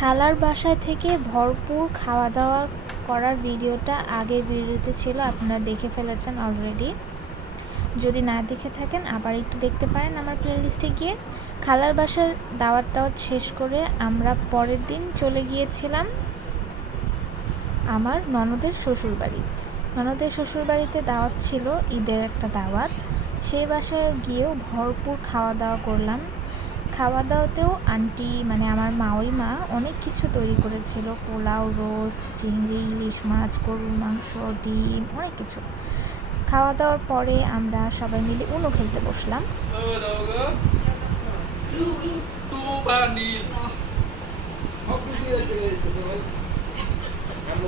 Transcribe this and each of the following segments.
খালার বাসায় থেকে ভরপুর খাওয়া দাওয়া করার ভিডিওটা আগের ভিডিওতে ছিল, আপনারা দেখে ফেলেছেন অলরেডি যদি না দেখে থাকেন, আবার একটু দেখতে পারেন আমার প্লেলিস্টে গিয়ে। খালার বাসার দাওয়াত দাওয়াত শেষ করে আমরা পরের দিন চলে গিয়েছিলাম আমার ননদের শ্বশুর বাড়ি ননদের শ্বশুর বাড়িতে দাওয়াত ছিল ঈদের একটা দাওয়াত। সেই বাসায় গিয়েও ভরপুর খাওয়া দাওয়া করলাম। খাওয়া দাওয়াতেও আন্টি মানে আমার মাওই মা অনেক কিছু তৈরি করেছিল। পোলাও রোস্ট চিংড়ি ইলিশ মাছ গরুর মাংস ডিম অনেক কিছু। খাওয়া দাওয়ার পরে আমরা সবাই মিলে উনো খেলতে বসলাম।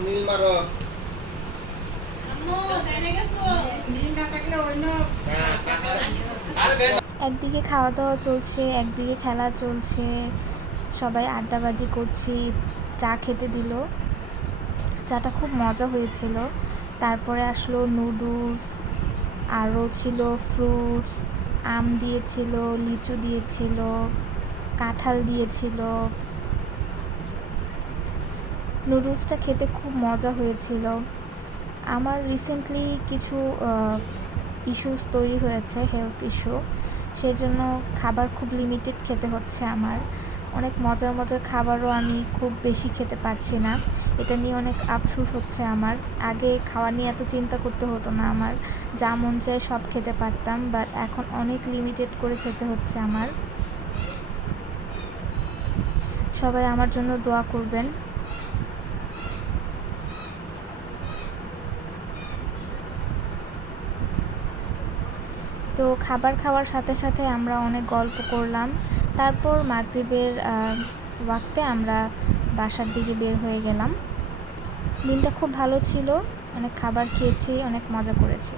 নীল মারো না পাঁচটা আর বে একদিকে খাওয়া দাওয়া চলছে, একদিকে খেলা চলছে। সবাই আড্ডাবাজি করছি, চা খেতে দিল। চাটা খুব মজা হয়েছিল। তারপরে আসলো নুডলস, আরও ছিল ফ্রুটস, আম দিয়েছিল, লিচু দিয়েছিল, কাঁঠাল দিয়েছিল। নুডলসটা খেতে খুব মজা হয়েছিল। আমার রিসেন্টলি কিছু ইস্যুস তৈরি হয়েছে হেলথ ইস্যু সেই জন্য খাবার খুব লিমিটেড খেতে হচ্ছে আমার। অনেক মজার মজার খাবারও আমি খুব বেশি খেতে পারছি না। এটা নিয়ে অনেক আফসুস হচ্ছে আমার। আগে খাওয়া নিয়ে এত চিন্তা করতে হতো না আমার। যা মন চায় সব খেতে পারতাম বাট এখন অনেক লিমিটেড করে খেতে হচ্ছে আমার। সবাই আমার জন্য দোয়া করবেন। তো খাবার খাওয়ার সাথে সাথে আমরা অনেক গল্প করলাম। তারপর মাগরীবের ওয়াক্তে আমরা বাসার দিকে বের হয়ে গেলাম। দিনটা খুব ভালো ছিল। অনেক খাবার খেয়েছি, অনেক মজা করেছি।